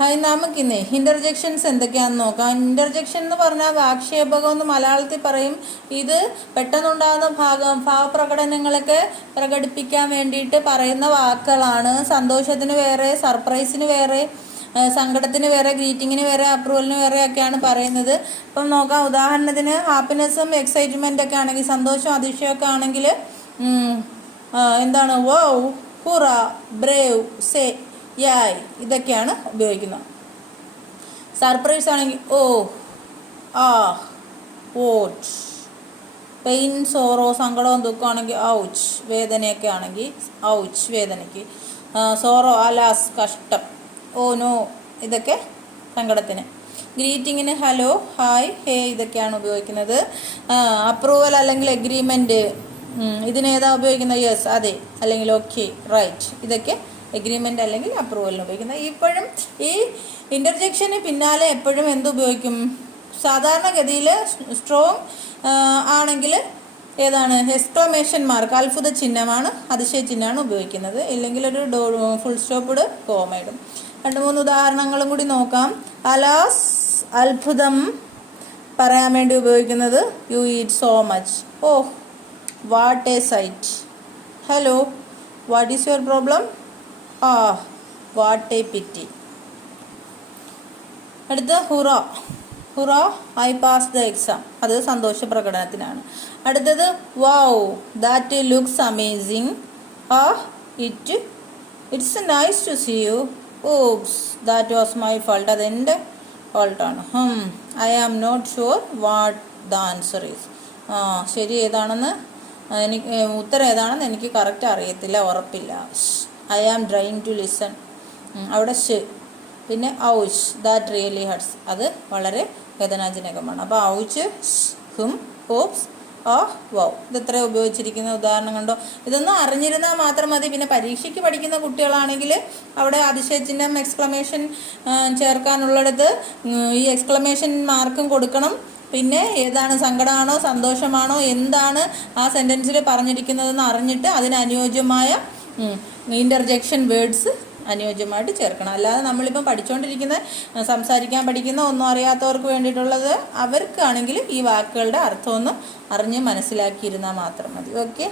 Hi, നമുക്കിന്നേ ഇൻ്റർജെക്ഷൻസ് എന്തൊക്കെയാണെന്ന് നോക്കാം. Interjection എന്ന് പറഞ്ഞാൽ വാക്ക്ഷേപകം എന്ന് മലയാളത്തിൽ പറയും. ഇത് പെട്ടെന്നുണ്ടാകുന്ന ഭാവപ്രകടനങ്ങളൊക്കെ പ്രകടിപ്പിക്കാൻ വേണ്ടിയിട്ട് പറയുന്ന വാക്കുകളാണ്. സന്തോഷത്തിന് വേറെ, സർപ്രൈസിന് വേറെ, സങ്കടത്തിന് വേറെ, ഗ്രീറ്റിങ്ങിന് വേറെ, അപ്രൂവലിന് വേറെ ഒക്കെയാണ് പറയുന്നത്. ഇപ്പം നോക്കാം. ഉദാഹരണത്തിന് ഹാപ്പിനെസ്സും എക്സൈറ്റ്മെൻ്റ് ഒക്കെ ആണെങ്കിൽ, സന്തോഷവും അതിശയമൊക്കെ ആണെങ്കിൽ എന്താണ്? വൗ, ഹുറ, ബ്രേവ്, സേ, യായ്, ഇതൊക്കെയാണ് ഉപയോഗിക്കുന്നത്. സർപ്രൈസ് ആണെങ്കിൽ ഓ, ആ, വോട്ട്. പെയിൻ, സോറോ, സങ്കടവും ദുഃഖമാണെങ്കിൽ ഔച്ച്. വേദനയൊക്കെ ആണെങ്കിൽ ഔച്ച്, വേദനയ്ക്ക്. സോറോ, അലാസ്, കഷ്ടം. ഓ നോ, ഇതൊക്കെ സങ്കടത്തിന്. ഗ്രീറ്റിങ്ങിന് ഹലോ, ഹായ്, ഹേ, ഇതൊക്കെയാണ് ഉപയോഗിക്കുന്നത്. അപ്രൂവൽ അല്ലെങ്കിൽ എഗ്രിമെൻറ്റ്, ഇതിനേതാ ഉപയോഗിക്കുന്നത്? യെസ്, അതെ, അല്ലെങ്കിൽ ഓക്കെ, റൈറ്റ്, ഇതൊക്കെ എഗ്രിമെൻ്റ് അല്ലെങ്കിൽ അപ്രൂവലിന് ഉപയോഗിക്കുന്നത്. ഇപ്പോഴും ഈ ഇൻ്റർജെക്ഷന് പിന്നാലെ എപ്പോഴും എന്തുപയോഗിക്കും? സാധാരണഗതിയിൽ സ്ട്രോങ് ആണെങ്കിൽ ഏതാണ്? എക്സ്ക്ലമേഷൻ മാർക്ക്, അത്ഭുത ചിഹ്നമാണ്, അതിശയ ചിഹ്നമാണ് ഉപയോഗിക്കുന്നത്. ഇല്ലെങ്കിൽ ഒരു ഫുൾ സ്റ്റോപ്പ് കോമ ഇടും. 2-3 ഉദാഹരണങ്ങളും കൂടി നോക്കാം. അലാസ്, അത്ഭുതം പറയാൻ വേണ്ടി ഉപയോഗിക്കുന്നത് you eat so much. Oh, what a sight. Hello, what is your problem? Ah, what a pity. അടുത്ത hurrah. Hurrah, I pass the exam. അത് സന്തോഷ പ്രകടനത്തിനാണ്. അടുത്തത് wow, that looks amazing. Ah, it's nice to see you. Oops, that was my fault. അതെൻ്റെ ഫാൾട്ടാണ്. I am not sure what the answer is. ശരി ഏതാണെന്ന് ഉത്തരം ഏതാണെന്ന് എനിക്ക് കറക്റ്റ് അറിയത്തില്ല, ഉറപ്പില്ല. I am trying to listen. അവിടെ പിന്നെ ഔച്ച്, ദാറ്റ് റിയലി ഹർട്സ്. അത് വളരെ വേദനാജനകമാണ്. അപ്പോൾ ഔച്ച്, ഹും, ഓപ്സ്, ആ, വൗ, ഇതെത്ര ഉപയോഗിച്ചിരിക്കുന്ന ഉദാഹരണം കണ്ടോ. ഇതൊന്നും അറിഞ്ഞിരുന്നാൽ മാത്രം മതി. പിന്നെ പരീക്ഷയ്ക്ക് പഠിക്കുന്ന കുട്ടികളാണെങ്കിൽ അവിടെ അതിശയചിഹ്നം, എക്സ്ക്ലമേഷൻ ചേർക്കാനുള്ളിടത്ത് ഈ എക്സ്ക്ലമേഷൻ മാർക്കും കൊടുക്കണം. പിന്നെ ഏതാണ്, സങ്കടമാണോ സന്തോഷമാണോ എന്താണ് ആ സെൻറ്റൻസിൽ പറഞ്ഞിരിക്കുന്നതെന്ന് അറിഞ്ഞിട്ട് അതിനനുയോജ്യമായ ഇൻ്റർജെക്ഷൻ വേർഡ്സ് അനുയോജ്യമായിട്ട് ചേർക്കണം. അല്ലാതെ നമ്മളിപ്പം പഠിച്ചുകൊണ്ടിരിക്കുന്ന, സംസാരിക്കാൻ പഠിക്കുന്ന, ഒന്നും അറിയാത്തവർക്ക് വേണ്ടിയിട്ടുള്ളത്, അവർക്കാണെങ്കിൽ ഈ വാക്കുകളുടെ അർത്ഥമൊന്നും അറിഞ്ഞ് മനസ്സിലാക്കിയിരുന്നാൽ മാത്രം മതി. ഓക്കെ.